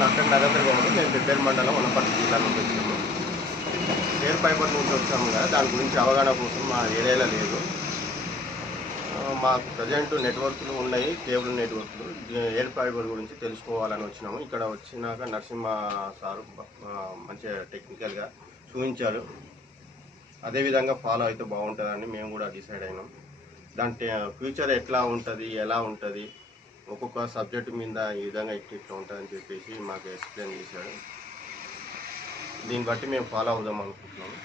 నా పేరు నరేంద్ర గౌడ్. నేను పెబ్బేరు మండలం వనపర్తి జిల్లా నుండి వచ్చాము. ఎయిర్ ఫైబర్ నుంచి వచ్చాము కదా, దాని గురించి అవగాహన కోసం మా ఏరియాలో లేదు. మాకు ప్రజెంట్ నెట్వర్క్లు ఉన్నాయి, కేబుల్ నెట్వర్క్లు. ఎయిర్ ఫైబర్ గురించి తెలుసుకోవాలని వచ్చినాము. ఇక్కడ వచ్చినాక నరసింహ సారు మంచిగా టెక్నికల్గా చూపించారు. అదేవిధంగా ఫాలో అయితే బాగుంటుందని మేము కూడా డిసైడ్ అయినాం. దాని ఫ్యూచర్ ఎట్లా ఉంటుంది, ఎలా ఉంటుంది, ఒక్కొక్క సబ్జెక్టు మీద ఈ విధంగా ఇట్లా ఉంటుందని చెప్పేసి మాకు ఎక్స్ప్లెయిన్ చేశాడు. దీన్ని బట్టి మేము ఫాలో అవుదాం అనుకుంటున్నాము.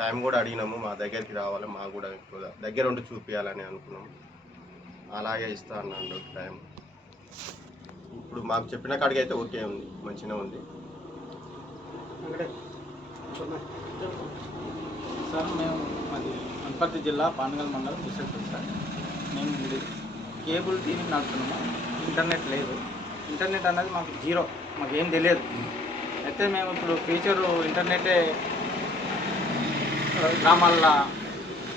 టైం కూడా అడిగినాము, మా దగ్గరికి రావాలి, మాకు కూడా దగ్గర ఉండి చూపించాలని అనుకున్నాము. అలాగే ఇస్తా అన్నాడు టైం. ఇప్పుడు మాకు చెప్పిన కాడికి అయితే ఓకే ఉంది, మంచిగా ఉంది. సార్ మేము మాది వనపర్తి జిల్లా పానగల్ మండలం విశాఖపట్నం సార్. మేము కేబుల్ టీవీ నడుపుతున్నాము. ఇంటర్నెట్ లేదు. ఇంటర్నెట్ అన్నది మాకు జీరో, మాకు ఏం తెలియదు. అయితే మేము ఇప్పుడు ఫ్యూచరు ఇంటర్నెటే గ్రామాల్లో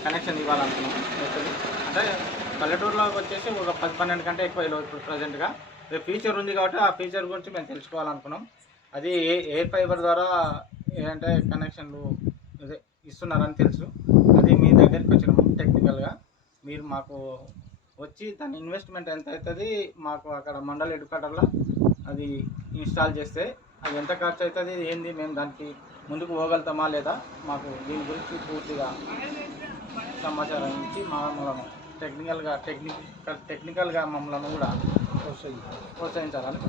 కనెక్షన్ ఇవ్వాలనుకున్నాము. అంటే పల్లెటూరులోకి వచ్చేసి ఒక 10-12 కంటే ఎక్కువ ఇప్పుడు ప్రజెంట్గా ఫ్యూచర్ ఉంది కాబట్టి ఆ ఫ్యూచర్ గురించి మేము తెలుసుకోవాలనుకున్నాం. అది ఎయిర్ ఫైబర్ ద్వారా ఏంటంటే కనెక్షన్లు అదే ఇస్తున్నారని తెలుసు. అది మీ దగ్గరికి వచ్చినాము. టెక్నికల్గా మీరు మాకు వచ్చి దాని ఇన్వెస్ట్మెంట్ ఎంత అవుతుంది, మాకు అక్కడ మండల హెడ్ క్వార్టర్లో అది ఇన్స్టాల్ చేస్తే అది ఎంత ఖర్చు అవుతుంది, ఏంది, మేము దానికి ముందుకు పోగలుగుతామా లేదా, మాకు దీని గురించి పూర్తిగా సమాచారం ఇచ్చి మమ్మల్ని టెక్నికల్గా మమ్మల్ని కూడా ప్రోత్సహించాలని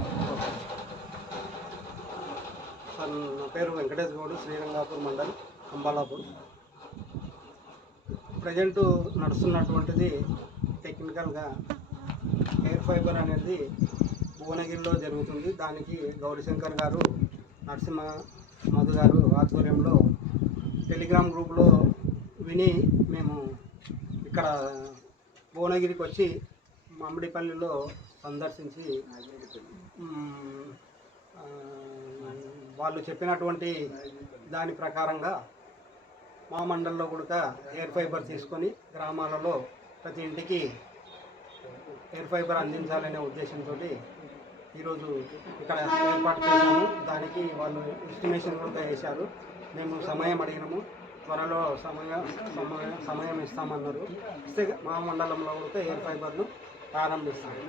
సార్, నా పేరు వెంకటేష్ గౌడ్, శ్రీరంగాపూర్ మండల్, అంబాలాపూర్. ప్రజెంటు నడుస్తున్నటువంటిది టెక్నికల్గా ఎయిర్ ఫైబర్ అనేది భువనగిరిలో జరుగుతుంది. దానికి గౌరీశంకర్ గారు, నరసింహ మధు గారు ఆధ్వర్యంలో టెలిగ్రామ్ గ్రూప్లో విని మేము ఇక్కడ భువనగిరికి వచ్చి మామిడిపల్లిలో సందర్శించి వాళ్ళు చెప్పినటువంటి దాని ప్రకారంగా మా మండలంలో కూడా ఎయిర్ ఫైబర్ తీసుకొని గ్రామాలలో ప్రతి ఇంటికి ఎయిర్ ఫైబర్ అందించాలనే ఉద్దేశంతో ఈరోజు ఇక్కడ ఏర్పాటు చేశాము. దానికి వాళ్ళు ఎస్టిమేషన్ కూడా వేశారు. మేము సమయం అడిగినాము, త్వరలో సమయం ఇస్తామన్నారు. ఇస్తే మా మండలంలో కూడా ఎయిర్ ఫైబర్ను ప్రారంభిస్తాము.